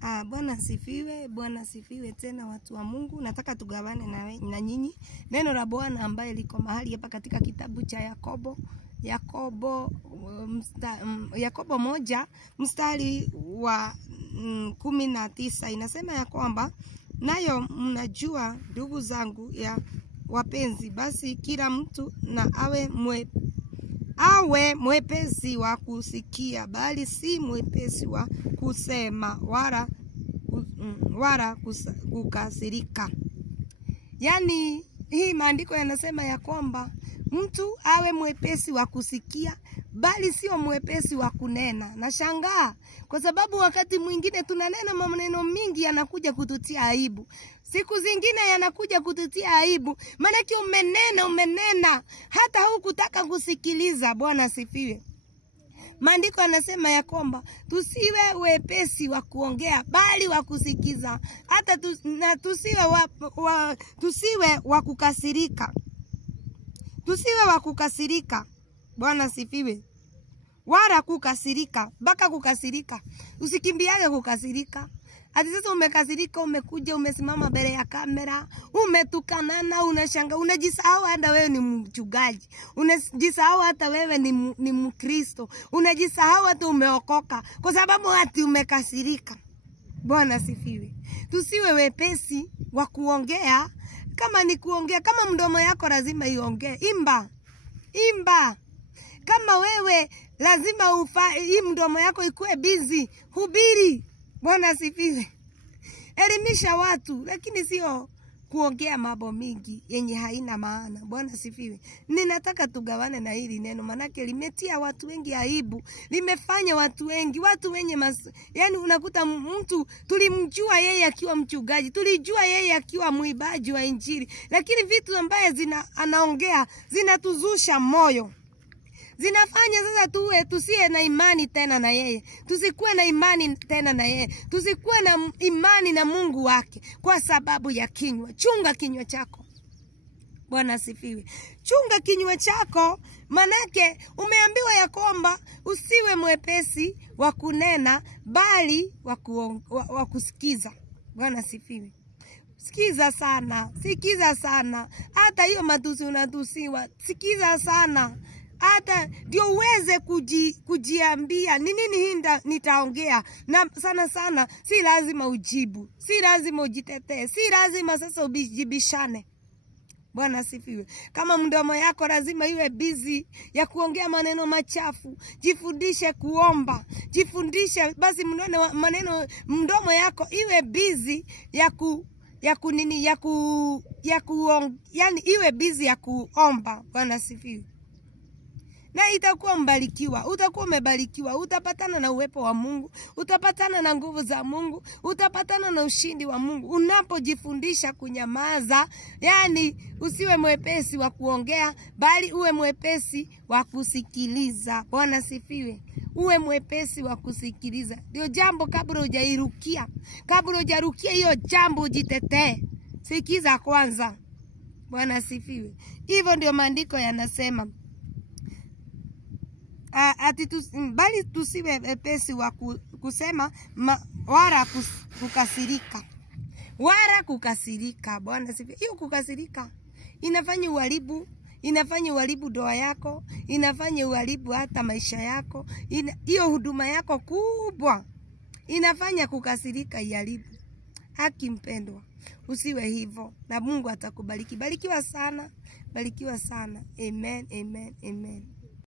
Bwana sifiwe tena watu wa Mungu. Nataka tugawane na nyinyi neno la Bwana ambaye liko mahali hapa katika kitabu cha Yakobo 1 mstari wa 19. Inasema ya kwamba nayo mnajua ndugu zangu ya wapenzi, basi kila mtu na awe mwepesi wa kusikia, bali si mwepesi wa kusema wala kukasirika. Yani hii maandiko yanasema ya kwamba mtu awe mwepesi wa kusikia, bali sio mwepesi wa kunena. Nashangaa kwa sababu wakati mwingine tunanena maneno mingi yanakuja kututia aibu. Siku zingine yanakuja kututia aibu. Maana umenena hata hukutaka kusikiliza. Bwana asifiwe. Maandiko yanasema ya kwamba tusiwe wepesi wa kuongea, bali wa kusikiza. Hata tusiwe wa kukasirika. Tusiwe wa kukasirika. Bwana asifiwe. Wala kukasirika, baka kukasirika. Usikimbiage kukasirika. Ati sasa umekasirika, umekuja umesimama mbele ya kamera, umetukanana, unashanga, unajisahau hata wewe ni mchungaji. Unajisahau hata wewe ni Mkristo. Unajisahau hata umeokoka kwa sababu ati umekasirika. Bwana asifiwe. Tusiwe wepesi wa kuongea. Kama ni kuongea, kama mdomo yako lazima iongee, imba. Kama wewe lazima hii mdomo yako ikuwe busy, hubiri. Bwana asifiwe. Elimisha watu, lakini sio kuongea mambo mingi yenye haina maana. Bwana asifiwe. Ninataka tugawane na hili neno, manake limetia watu wengi aibu, limefanya watu wengi, yani unakuta mtu tulimjua yeye akiwa mchungaji, tulijua yeye akiwa muibaji wa injili, lakini vitu ambaye anaongea zinatuzusha moyo. Zinafanya sasa tusiwe na imani tena na yeye. Tusikuwe na imani tena na yeye. Tusikuwe na imani na Mungu wake kwa sababu ya kinywa. Chunga kinywa chako. Bwana asifiwe. Chunga kinywa chako, manake umeambiwa ya kwamba usiwe mwepesi wa kunena, bali wa kusikiza. Bwana asifiwe. Sikiza sana. Hata hiyo matusi unatusiwa, sikiza sana. Hata ndio uweze kujiambia ni nini hii nitaongea. Na sana si lazima ujibu, si lazima ujitetee, si lazima sasa ujibishane. Bwana asifiwe. Kama mdomo yako lazima iwe busy ya kuongea maneno machafu, jifundishe kuomba. Jifundishe basi mdomo yako iwe busy yani iwe busy ya kuomba. Bwana asifiwe. Na itakuwa mbarikiwa, utakuwa umebarikiwa, utapatana na uwepo wa Mungu, utapatana na nguvu za Mungu, utapatana na ushindi wa Mungu. Unapojifundisha kunyamaza, yani usiwe mwepesi wa kuongea, bali uwe mwepesi wa kusikiliza. Bwana asifiwe. Uwe mwepesi wa kusikiliza. Ndio jambo kabla hujairukia. Kabla hujarukia hiyo jambo ujitetee. Sikiza kwanza. Bwana asifiwe. Hivyo ndio maandiko yanasema. Bali tusiwe wepesi wa kusema wala kukasirika. Wala kukasirika. Bwana asifiwe. Hiyo kukasirika inafanya uharibu ndoa yako, inafanya uharibu hata maisha yako, hiyo huduma yako kubwa inafanya kukasirika iharibu. Haki mpendwa, usiwe hivyo na Mungu atakubariki. Barikiwa sana. Amen.